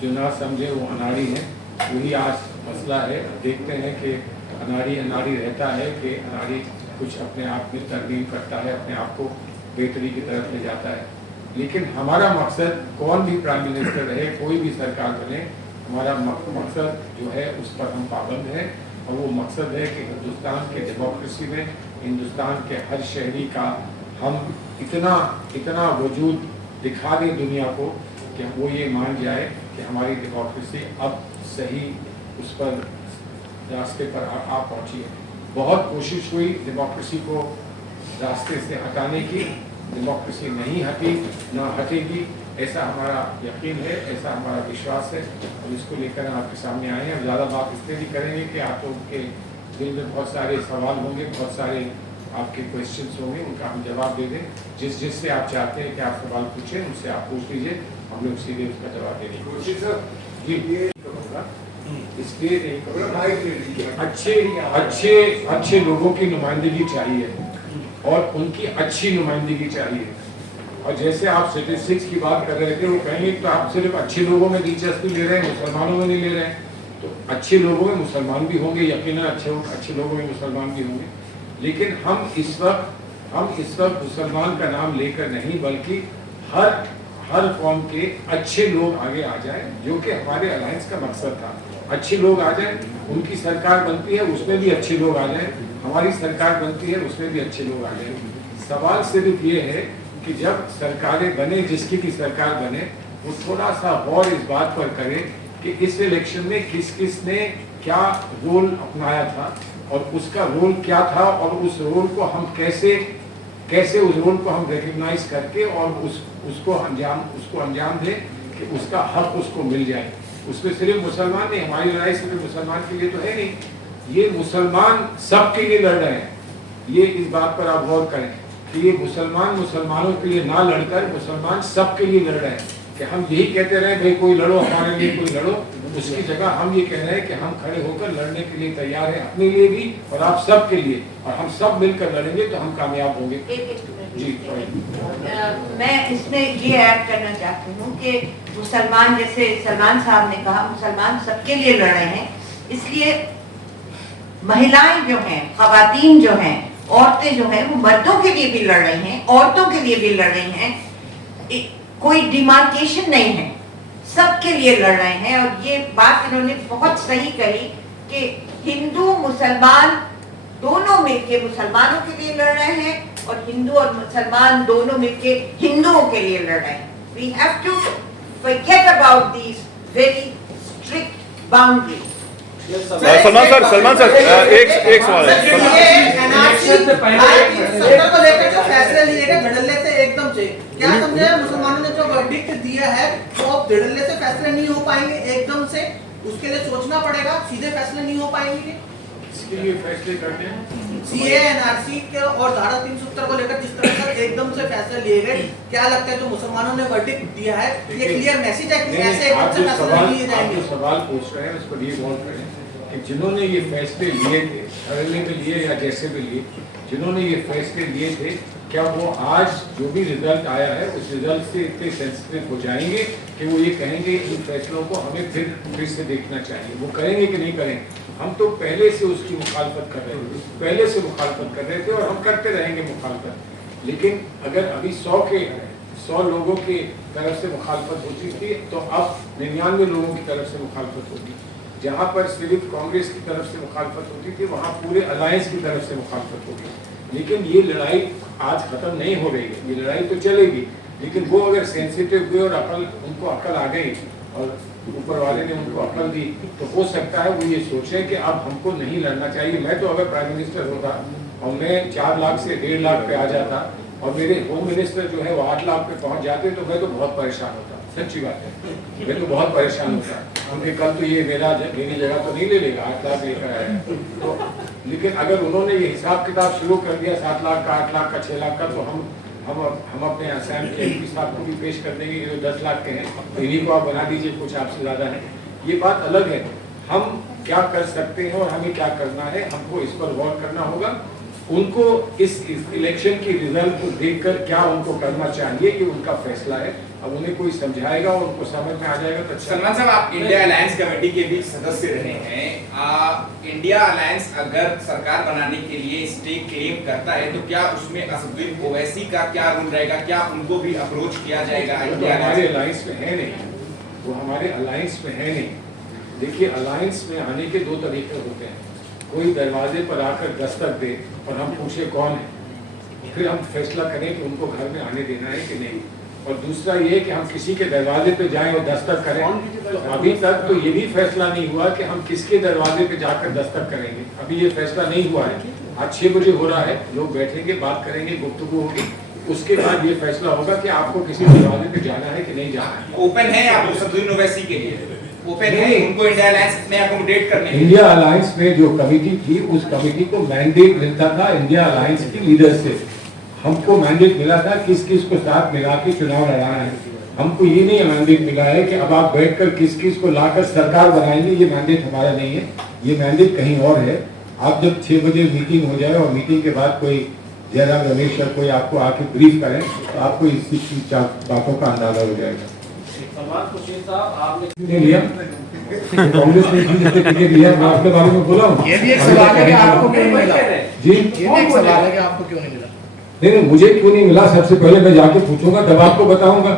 जो ना समझे वो अनाड़ी हैं, वही आज मसला है। देखते हैं कि अनाड़ी रहता है कि अनाड़ी कुछ अपने आप में तरमीम करता है, अपने आप को बेहतरी की तरफ ले जाता है। लेकिन हमारा मकसद, कौन भी प्राइम मिनिस्टर रहे, कोई भी सरकार बने, हमारा मकसद जो है उस पर हम पाबंद हैं, और वो मकसद है कि हिंदुस्तान के डेमोक्रेसी में हिंदुस्तान के हर शहरी का हम इतना वजूद दिखा दें दुनिया को कि वो ये मान जाए कि हमारी डेमोक्रेसी अब सही उस पर रास्ते पर आ पहुंची है। बहुत कोशिश हुई डेमोक्रेसी को रास्ते से हटाने की, डेमोक्रेसी नहीं हटी, ना हटेगी, ऐसा हमारा यकीन है, ऐसा हमारा विश्वास है, और इसको लेकर आपके सामने आए हैं। ज़्यादा बात इसलिए भी करेंगे कि आप लोगों के दिल में बहुत सारे सवाल होंगे, बहुत सारे आपके क्वेश्चंस होंगे, उनका हम जवाब दे दें। जिससे आप चाहते हैं कि आप सवाल पूछें, उनसे आप पूछ लीजिए, हम लोग सीधे उसका जवाब देने की कोशिश जी करूँगा। इसलिए नहीं करूँगा, अच्छे लोगों की नुमाइंदगी चाहिए और उनकी अच्छी नुमाइंदगी चाहिए। और जैसे आप स्टेटिस्टिक्स की बात कर रहे थे, वो कहेंगे तो आप सिर्फ अच्छे लोगों में दिलचस्पी ले रहे हैं, मुसलमानों में नहीं ले रहे हैं। तो अच्छे लोगों में मुसलमान भी होंगे, यकीनन अच्छे लोगों में मुसलमान भी होंगे, लेकिन हम इस वक्त मुसलमान का नाम लेकर नहीं, बल्कि हर कौम के अच्छे लोग आगे आ जाएं, जो कि हमारे अलायंस का मकसद था। अच्छे लोग आ जाएं, उनकी सरकार बनती है उसमें भी अच्छे लोग आ जाएं, हमारी सरकार बनती है उसमें भी अच्छे लोग आ जाएं। सवाल सिर्फ ये है कि जब सरकारें बने, जिसकी भी सरकार बने, वो थोड़ा सा गौर इस बात पर करे कि इस इलेक्शन में किस ने क्या रोल अपनाया था और उसका रोल क्या था, और उस रोल को हम कैसे उस रोल को हम रिकग्नाइज करके और उसको अंजाम दें कि उसका हक उसको मिल जाए। उसमें सिर्फ मुसलमान नहीं, हमारी लड़ाई सिर्फ मुसलमान के लिए तो है नहीं, ये मुसलमान सबके लिए लड़ रहे हैं। ये इस बात पर आप गौर करें कि ये मुसलमानों के लिए ना लड़कर मुसलमान सबके लिए लड़ रहे हैं। कि हम यही कहते रहे भाई कोई लड़ो, हमारे लिए कोई लड़ो, उसकी जगह हम ये कह रहे हैं कि हम खड़े होकर लड़ने के लिए तैयार हैं, अपने लिए भी और आप सब के लिए, और हम सब मिलकर लड़ेंगे तो हम कामयाब होंगे। जी मैं इसमें ये ऐड करना चाहती हूँ कि मुसलमान, जैसे सलमान साहब ने कहा, मुसलमान सबके लिए लड़ रहे हैं, इसलिए महिलाएं जो हैं, खवातीन जो हैं, औरतें जो हैं, वो मर्दों के लिए भी लड़ रही हैं, औरतों के लिए भी लड़ रही हैं। कोई डिमार्केशन नहीं है, सबके लिए लड़ रहे हैं। और ये बात इन्होंने बहुत सही कही कि हिंदू मुसलमान दोनों मिलके मुसलमानों के लिए लड़ रहे हैं और हिंदू और मुसलमान दोनों मिलके हिंदुओं के लिए लड़ रहे हैं। We have to forget about these very strict boundaries. Salman sir एक सवाल है। को लेकर जो फैसले लिए गए धड़ल्ले से एकदम से, क्या समझे मुसलमानों ने जो वर्डिक्ट दिया है वो अब धड़ल्ले से फैसले नहीं हो पाएंगे एकदम से, उसके लिए सोचना पड़ेगा, सीधे फैसले नहीं हो पाएंगे। इसके लिए फैसले करने हैं सीए एनआरसी के और धारा 370 को लेकर जिस तरह से एकदम से फैसले लिए गए, क्या लगता है जो मुसलमानों ने वर्डिक्ट दिया है ये क्लियर मैसेज है कि ऐसे एकदम से फैसले लिए जाएंगे? जो सवाल पूछ रहे हैं उस पर ये गौर करें कि जिन्होंने ये फैसले लिए थे, धड़ल्ले में लिए या जैसे भी लिए, जिन्होंने ये फैसले लिए थे, क्या वो आज जो भी रिजल्ट आया है उस रिजल्ट से इतने सेंसिटिव हो जाएंगे कि वो ये कहेंगे इन फैसलों को हमें फिर से देखना चाहिए? वो करेंगे कि नहीं करेंगे? हम तो पहले से उसकी मुखालफत कर रहे थे, और हम करते रहेंगे मुखालफत। लेकिन अगर अभी 100 लोगों की तरफ से मुखालफत होती थी, तो अब 99 लोगों की तरफ से मुखालफत होगी। जहाँ पर सिर्फ कांग्रेस की तरफ से मुखालफत होती थी, वहाँ पूरे अलायंस की तरफ से मुखालफत होगी। लेकिन ये लड़ाई आज खत्म नहीं हो रही है, ये लड़ाई तो चलेगी, लेकिन वो अगर सेंसिटिव हुए और उनको अकल आ गई और ऊपर वाले ने उनको अकल दी, तो हो सकता है वो ये सोचे कि अब हमको नहीं लड़ना चाहिए। मैं तो अगर प्राइम मिनिस्टर होता اور میں 4 लाख से 1.5 लाख पे आ जाता और मेरे होम मिनिस्टर जो है वो 8 लाख पे पहुंच जाते तो मैं तो बहुत परेशान होता, सच्ची बात है, मैं तो बहुत परेशान होता। उनके कल तो ये मेरी जगह तो नहीं ले लेगा, 8 लाख लेकर आया तो, लेकिन अगर उन्होंने ये हिसाब किताब शुरू कर दिया 7 लाख का, 8 लाख का, 6 लाख का, तो हम अपने असम के एमपी साहब को भी पेश कर देंगे कि जो 10 लाख के हैं इन्हीं को आप बना दीजिए, कुछ आपसे ज़्यादा है। ये बात अलग है, हम क्या कर सकते हैं और हमें क्या करना है, हमको इस पर गौर करना होगा। उनको इस इलेक्शन की रिजल्ट को देखकर क्या उनको करना चाहिए ये उनका फैसला है। अब उन्हें कोई समझाएगा और उनको समझ में आ जाएगा तो अच्छा। सलमान साहब, आप इंडिया अलायंस कमेटी के भी सदस्य रहे हैं। इंडिया अलायंस अगर सरकार बनाने के लिए स्टेक क्लेम करता है तो क्या उसमें असदुद्दीन ओवैसी का क्या रोल रहेगा, क्या उनको भी अप्रोच किया जाएगा? तो हमारे अलायंस में है नहीं, वो हमारे अलायंस में है नहीं। देखिए, अलायंस में आने के 2 तरीके होते हैं। कोई दरवाजे पर आकर दस्तक दे और हम पूछे कौन है, फिर हम फैसला करें कि उनको घर में आने देना है कि नहीं। और दूसरा ये कि हम किसी के दरवाजे पे जाएं और दस्तक करें, तो अभी तक तो ये भी फैसला नहीं हुआ कि हम किसके दरवाजे पे जाकर दस्तक करेंगे, अभी ये फैसला नहीं हुआ है। आज 6 बजे हो रहा है, लोग बैठेंगे, बात करेंगे, गुफ्तगू होगी, उसके बाद ये फैसला होगा कि आपको किसी दरवाजे पे जाना है कि नहीं जाना है। ओपन है आप असदुद्दीन ओवैसी के लिए? ओपन है उनको इंडिया अलायंस में अकोमोडेट करने? इंडिया अलायंस में जो कमेटी थी, उस कमेटी को मैंडेट मिलता था इंडिया अलायंस की लीडर से। हमको मैंडेट मिला था किस किस को साथ मिला के चुनाव लड़ाना है। हमको ये नहीं मैंडेट मिला है कि अब आप बैठकर किस किस को लाकर सरकार बनाएंगे, ये मैंडेट हमारा नहीं है, ये मैंडेट कहीं और है। आप जब 6 बजे मीटिंग हो जाए और मीटिंग के बाद कोई जयराम रमेश या कोई आपको आके ब्रीफ करें तो आपको इस बातों का अंदाजा हो जाएगा। आपने लिया कांग्रेस ने टिकट लिया, मैं आपके बारे में बोला हूँ। ये भी एक सवाल है कि आपको क्यों नहीं मिला? जी, ये भी एक सवाल है कि आपको क्यों नहीं मिला? नहीं, मुझे क्यों नहीं मिला सबसे पहले मैं जाके पूछूंगा, तब आपको बताऊंगा।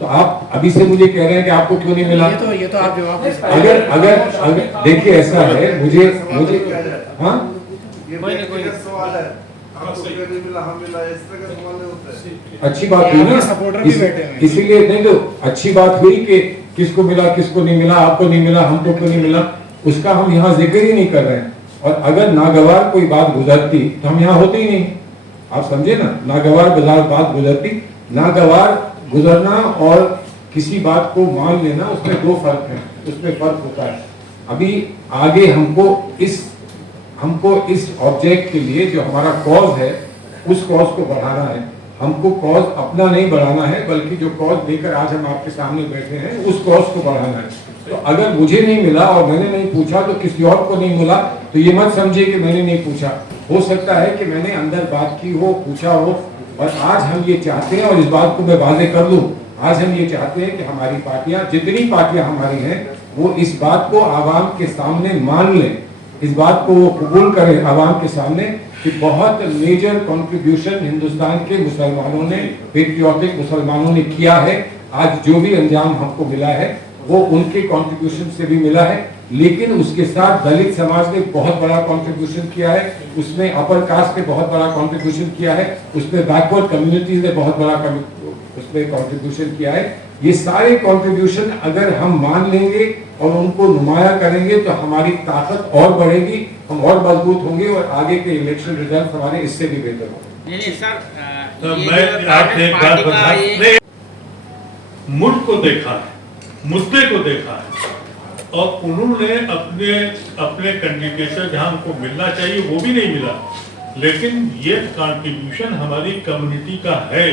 तो आप अभी से मुझे कह रहे हैं कि आपको क्यों नहीं मिला? ये तो आप जवाब दे सकते हैं। अगर देखिए ऐसा है, मुझे हाँ अच्छी बात हुई ना, इसीलिए नहीं तो अच्छी बात हुई कि किसको मिला किसको नहीं मिला, आपको नहीं मिला, हमको क्यों नहीं मिला, उसका हम यहाँ जिक्र ही नहीं कर रहे हैं। और अगर नागवार कोई बात गुजरती तो हम यहाँ होते ही नहीं, आप समझे ना। नागवार बात गुजरती, नागवार गुजरना और किसी बात को मान लेना, उसमें 2 फर्क है, उसमें फर्क होता है। अभी आगे हमको इस ऑब्जेक्ट के लिए जो हमारा कॉज है उस कॉज को बढ़ाना है। हमको कॉज अपना नहीं बढ़ाना है, बल्कि जो कॉज लेकर आज हम आपके सामने बैठे हैं उस कॉज को बढ़ाना है। तो अगर मुझे नहीं मिला और मैंने नहीं पूछा तो किसी और को नहीं मिला, तो ये मत समझिए कि मैंने नहीं पूछा। हो सकता है कि मैंने अंदर बात की हो, पूछा हो, और आज हम ये चाहते हैं, और इस बात को मैं वाज़ेह कर दूं, आज हम ये चाहते हैं कि हमारी पार्टियां, जितनी पार्टियां हमारी हैं, वो इस बात को आवाम के सामने मान लें, इस बात को वो कबूल करें आवाम के सामने कि बहुत मेजर कंट्रीब्यूशन हिंदुस्तान के मुसलमानों ने, पेट्रियोटिक मुसलमानों ने किया है। आज जो भी अंजाम हमको मिला है वो उनके कंट्रीब्यूशन से भी मिला है, लेकिन उसके साथ दलित समाज ने बहुत बड़ा कंट्रीब्यूशन किया है, उसमें अपर कास्ट ने बहुत बड़ा कंट्रीब्यूशन किया है, उसमें बैकवर्ड कम्युनिटीज ने बहुत बड़ा उसमें कंट्रीब्यूशन किया है। ये सारे कंट्रीब्यूशन अगर हम मान लेंगे और उनको नुमाया करेंगे तो हमारी ताकत और बढ़ेगी, हम और मजबूत होंगे और आगे के इलेक्शन रिजल्ट हमारे इससे भी बेहतर होंगे। तो मैं आपसे एक बात बता, मुल्क को देखा है, मुद्दे को देखा है, और उन्होंने अपने कैंडिडेट जहां उनको मिलना चाहिए वो भी नहीं मिला। लेकिन ये कंट्रीब्यूशन हमारी कम्युनिटी का है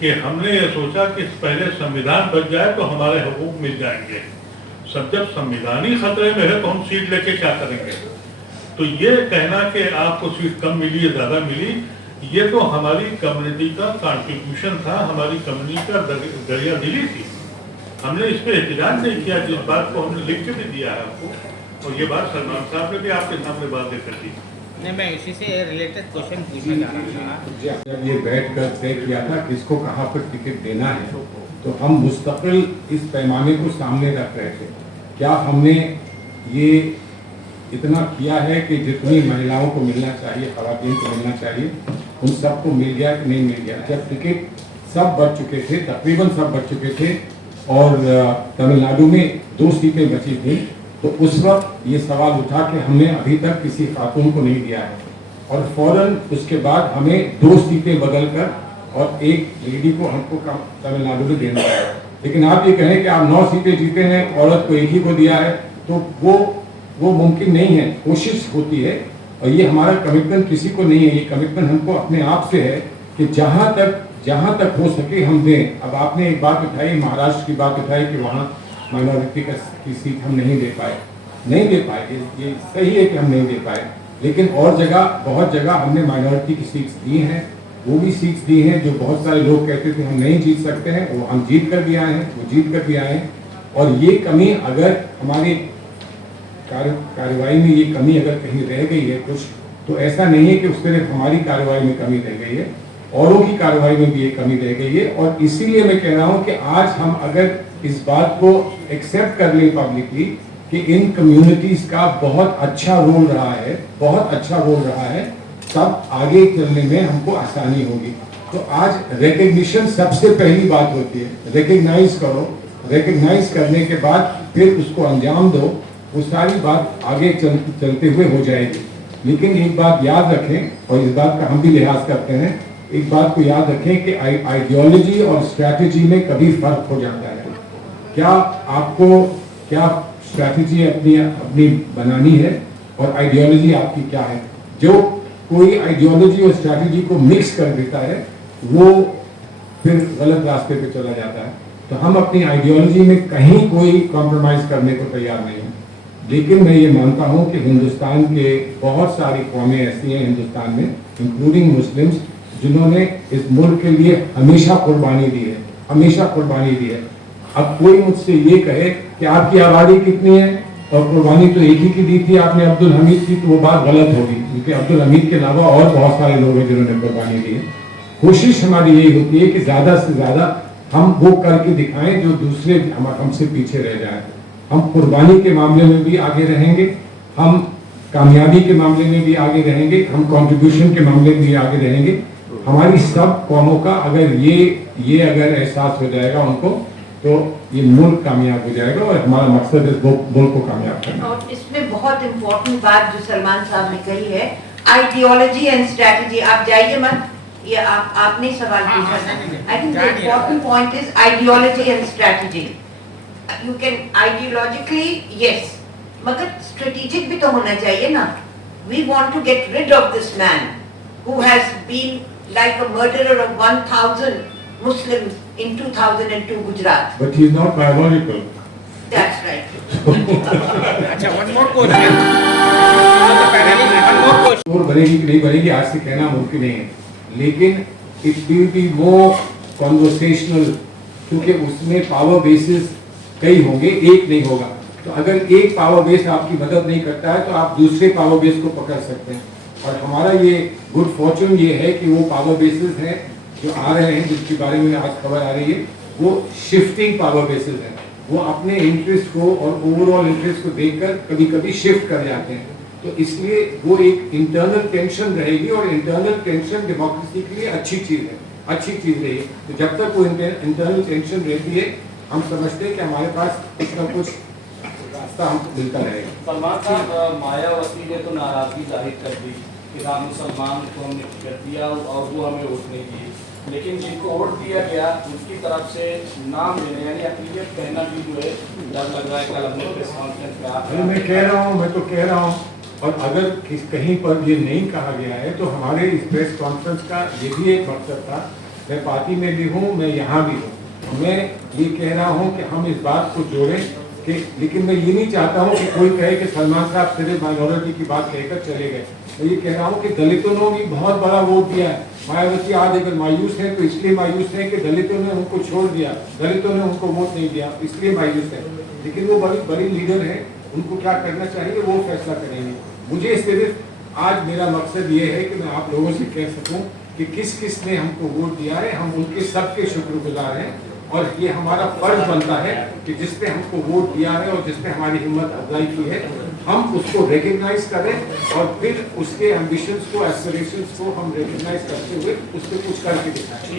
कि हमने ये सोचा कि पहले संविधान बच जाए तो हमारे हकूक मिल जाएंगे। सब जब संविधान ही खतरे में है तो हम सीट लेके क्या करेंगे? तो ये कहना कि आपको सीट कम मिली या ज्यादा मिली, ये तो हमारी कम्युनिटी का कंट्रीब्यूशन था, हमारी कम्युनिटी का दरिया दिली थी। हमने इस पर एहतजाज नहीं किया, जिस बात को हमने लिख के भी दिया है आपको, और ये बात सलमान साहब ने भी आपके सामने बात लेकर दी। नहीं, मैं इसी से रिलेटेड क्वेश्चन पूछना चाह रहा था। जब ये बैठकर तय किया था किसको कहाँ पर टिकट देना है, तो हम मुस्तकिल इस पैमाने को सामने रख रहे थे। क्या हमने ये इतना किया है कि जितनी महिलाओं को मिलना चाहिए, खवातीन को मिलना चाहिए, उन सबको मिल गया कि नहीं मिल गया? जब टिकट सब बढ़ चुके थे, तकरीबन सब बढ़ चुके थे, और तमिलनाडु में 2 सीटें बची थी, तो उस वक्त ये सवाल उठा कि हमने अभी तक किसी खातून को नहीं दिया है। और फौरन उसके बाद हमें 2 सीटें बदल कर और एक लेडी को हमको तमिलनाडु में देना है। लेकिन आप ये कहें कि आप 9 सीटें जीते हैं, औरत को 1 ही को दिया है, तो वो मुमकिन नहीं है। कोशिश होती है और ये हमारा कमिटमेंट किसी को नहीं है, ये कमिटमेंट हमको अपने आप से है कि जहाँ तक हो सके हम दें। अब आपने एक बात उठाई, महाराष्ट्र की बात उठाई कि वहाँ माइनॉरिटी की सीट हम नहीं दे पाए, ये सही है कि हम नहीं दे पाए, लेकिन और जगह, बहुत जगह हमने माइनॉरिटी की सीट्स दी हैं। वो भी सीट्स दी हैं जो बहुत सारे लोग कहते थे हम नहीं जीत सकते हैं, वो हम जीत कर भी आए हैं, वो जीत कर भी आए हैं। और ये कमी अगर हमारी कार्यवाही में ये कमी अगर कहीं रह गई है कुछ, तो ऐसा नहीं है कि उस सिर्फ हमारी कार्यवाही में कमी रह गई है, औरों की कार्यवाही में भी ये कमी रह गई है। और इसीलिए मैं कह रहा हूँ कि आज हम अगर इस बात को एक्सेप्ट कर लें पब्लिकली कि इन कम्युनिटीज का बहुत अच्छा रोल रहा है, बहुत अच्छा रोल रहा है, तब आगे चलने में हमको आसानी होगी। तो आज रिकग्निशन सबसे पहली बात होती है, रिकग्नाइज करो, रिकग्नाइज करने के बाद फिर उसको अंजाम दो, वो सारी बात आगे चलते हुए हो जाएगी। लेकिन एक बात याद रखें, और इस बात का हम भी लिहाज करते हैं, एक बात को याद रखें कि आइडियोलॉजी और स्ट्रैटेजी में कभी फर्क हो जाता है। क्या स्ट्रैटेजी अपनी बनानी है और आइडियोलॉजी आपकी क्या है। जो कोई आइडियोलॉजी और स्ट्रैटेजी को मिक्स कर देता है वो फिर गलत रास्ते पे चला जाता है। तो हम अपनी आइडियोलॉजी में कहीं कोई कॉम्प्रोमाइज करने को तैयार नहीं हैं। लेकिन मैं ये मानता हूँ कि हिंदुस्तान के बहुत सारी कौमें ऐसी हैं हिंदुस्तान में, इंक्लूडिंग मुस्लिम्स, जिन्होंने इस मुल्क के लिए हमेशा कुर्बानी दी है, हमेशा कुर्बानी दी है। अब कोई मुझसे ये कहे कि आपकी आबादी कितनी है और कुर्बानी तो एक ही की दी थी आपने अब्दुल हमीद की, तो वो बात गलत होगी, क्योंकि अब्दुल हमीद के अलावा और बहुत सारे लोग हैं जिन्होंने कुर्बानी दी है। कोशिश हमारी यही होती है कि ज़्यादा से ज़्यादा हम वो करके दिखाएं जो दूसरे हमसे पीछे रह जाए। हम कुर्बानी के मामले में भी आगे रहेंगे, हम कामयाबी के मामले में भी आगे रहेंगे, हम कंट्रीब्यूशन के मामले में भी आगे रहेंगे। हमारी सब कौमों का अगर ये अगर एहसास हो जाएगा उनको, तो ये मुल्क कामयाब हो जाएगा और हमारा मकसद इस मुल्क को कामयाब करना। और इसमें बहुत इम्पोर्टेंट बात जो सलमान साहब ने कही है, आइडियोलॉजी एंड स्ट्रैटेजी। आप जाइए मत, ये आपने सवाल पूछा था। I think the important point is ideology and strategy. You can ideologically yes, मगर स्ट्रेटेजिक भी तो होना चाहिए ना। We want to get rid of this man who has been like a murderer of 1000 Muslims in 2002 Gujarat. But he is not biological. That's right. अच्छा, one more question. One more question. और बनेगी कि नहीं बनेगी आज से कहना मुमकिन नहीं है, लेकिन it will be more conversational, क्योंकि उसमें पावर बेसिस कई होंगे, एक नहीं होगा। तो अगर एक पावर बेस आपकी मदद नहीं करता है तो आप दूसरे पावर बेस को पकड़ सकते हैं। और हमारा ये गुड फॉर्चून ये है कि वो पावर बेसिस हैं जो आ रहे हैं, जिसके बारे में आज खबर आ रही है, वो शिफ्टिंग पावर बेसिस हैं। वो अपने इंटरेस्ट को और ओवरऑल इंटरेस्ट को देखकर कभी कभी शिफ्ट कर जाते हैं। तो इसलिए वो एक इंटरनल टेंशन रहेगी, और इंटरनल टेंशन डेमोक्रेसी के लिए अच्छी चीज़ है, अच्छी चीज़ रहेगी। तो जब तक वो इंटरनल टेंशन रहती है, हम समझते हैं कि हमारे पास कुछ ना कुछ रास्ता हमको मिलता रहेगा। सलमान साहब, मायावती ने तो नाराजगी जाहिर कर दी कि राम मुसलमान को हमने टिकट दिया और वो हमें वोट नहीं दिए, लेकिन जिनको वोट दिया गया उनकी तरफ से नाम लेने यानी अक़लियत कहना भी जो है डर लग रहा है। कल हमने प्रेस कॉन्फ्रेंस में मैं तो कह रहा हूँ, और अगर कहीं पर ये नहीं कहा गया है तो हमारे इस प्रेस कॉन्फ्रेंस का ये भी एक मकसद था। मैं पार्टी में भी हूँ, मैं यहाँ भी हूँ। मैं ये कह रहा हूँ कि हम इस बात को जोड़ें कि, लेकिन मैं ये नहीं चाहता हूँ कि कोई कहे कि सलमान साहब सिर्फ माइनॉरिटी की बात कहकर चले गए। मैं ये कह रहा हूँ कि दलितों ने भी बहुत बड़ा वोट दिया है। मायावती आज अगर मायूस है तो इसलिए मायूस है कि दलितों ने उनको छोड़ दिया, दलितों ने उनको वोट नहीं दिया, इसलिए मायूस है। लेकिन वो बड़ी लीडर है, उनको क्या करना चाहिए वो फैसला करेंगे। मुझे सिर्फ आज मेरा मकसद ये है कि मैं आप लोगों से कह सकूं कि किस किस ने हमको वोट दिया है, हम उनके सबके शुक्रगुजार हैं। और ये हमारा फर्ज बनता है कि जिसने हमको वोट दिया है और जिसने हमारी हिम्मत अफजाई की है, हम उसको रिकग्नाइज करें और फिर उसके एम्बिशंस को, एस्पिरेशंस को हम रिकग्नाइज करते हुए उससे कुछ करके दिखाएं।